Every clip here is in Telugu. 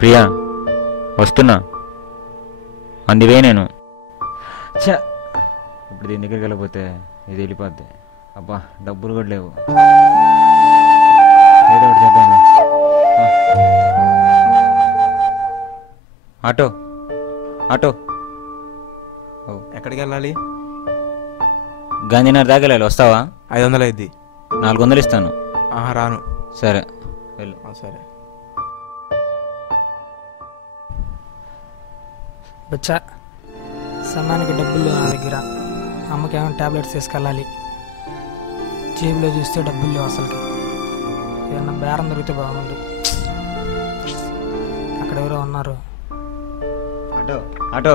ప్రియా వస్తున్నా అందివే నేను చ ఇప్పుడు దీని దగ్గరికి వెళ్ళిపోతే ఇది వెళ్ళిపోద్ది. అబ్బా డబ్బులు కూడా లేవు. ఏదో ఒకటి చేద్దాంలే. ఆటో ఆటో ఎక్కడికి వెళ్ళాలి? గాంధీనగర్ దాకా వెళ్ళాలి. వస్తావా? 500 అయింది. 400 ఇస్తాను. రాను. సరే వెళ్ళు. సరే. బచ్చా సమయానికి డబ్బులు నా దగ్గర. అమ్మకేమో ట్యాబ్లెట్స్ తీసుకెళ్ళాలి. జేబులో చూస్తే డబ్బులు లేవు అసలుకి. ఏమన్నా బేరం దొరికితే బాగుండు. అక్కడ ఎవరో ఉన్నారు. ఆటో ఆటో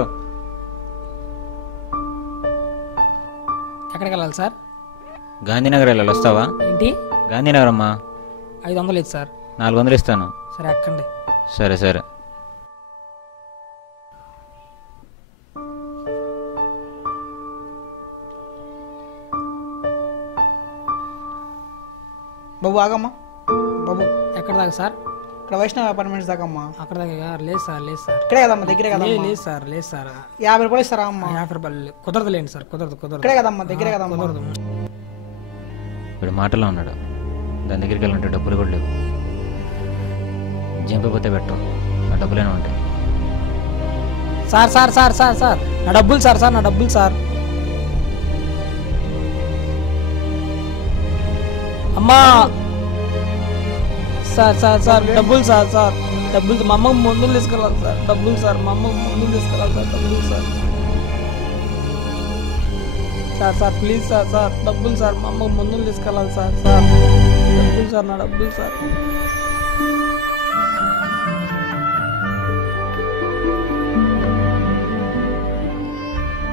ఎక్కడికి వెళ్ళాలి సార్? గాంధీనగర్ వెళ్ళాలి. వస్తావా? ఏంటి? గాంధీనగర్ అమ్మా. 500 లేదు సార్. 400 ఇస్తాను. సరే ఎక్కండి. సరే సరే. బాబు ఆగమ్మా. బాబు ఎక్కడ దాకా సార్? ఇక్కడ వైష్ణవ్ అపార్ట్మెంట్స్ దాకమ్మా. అక్కడ దాకా లేదు సార్. లేదు సార్. ఇక్కడే కదమ్మా, దగ్గరే కదమ్మా. లేదు సార్. లేదు సార్. 50 రూపాయలు ఇస్తారా అమ్మా? 50 రూపాయలు కుదరదులేండి సార్. కుదరదు. ఇక్కడే కదమ్మా, దగ్గరే కదమ్మా. కుదరదు. ఇప్పుడు మాటలో ఉన్నాడు. దాని దగ్గరికి వెళ్ళి ఉంటే డబ్బులు కూడా లేవు. జంపిపోతే పెట్టు, ఆ డబ్బులేనా ఉంటాయి. Sir sir sir sir sir నా డబ్బులు సార్. సార్ నా డబ్బులు సార్. అమ్మా సార్ సార్ సార్ డబ్బులు సార్. సార్ డబ్బులు మా అమ్మకు మందులు తీసుకెళ్ళాలి సార్. డబ్బులు సార్. మా అమ్మకు మందులు తీసుకెళ్ళాలి సార్. డబ్బులు sir. Sir sir please sir. Sir డబ్బులు సార్. మా అమ్మకు మందులు తీసుకెళ్ళాలి సార్. సార్ డబ్బులు సార్. నా డబ్బులు సార్.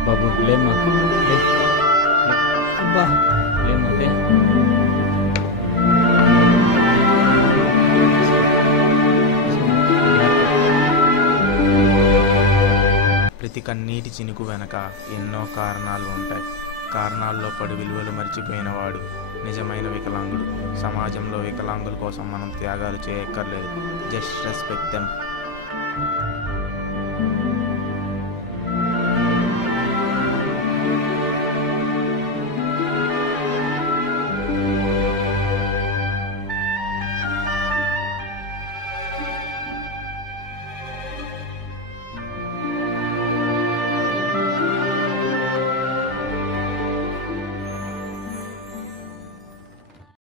బాబు లేమ్మా, అబ్బా లేమ్మా, లే. ప్రతి కన్నీటి చినుకు వెనక ఎన్నో కారణాలు ఉంటాయి. కారణాల్లో పడి విలువలు మర్చిపోయినవాడు నిజమైన వికలాంగుడు. సమాజంలో వికలాంగుల కోసం మనం త్యాగాలు చేయక్కర్లేదు. Just respect them.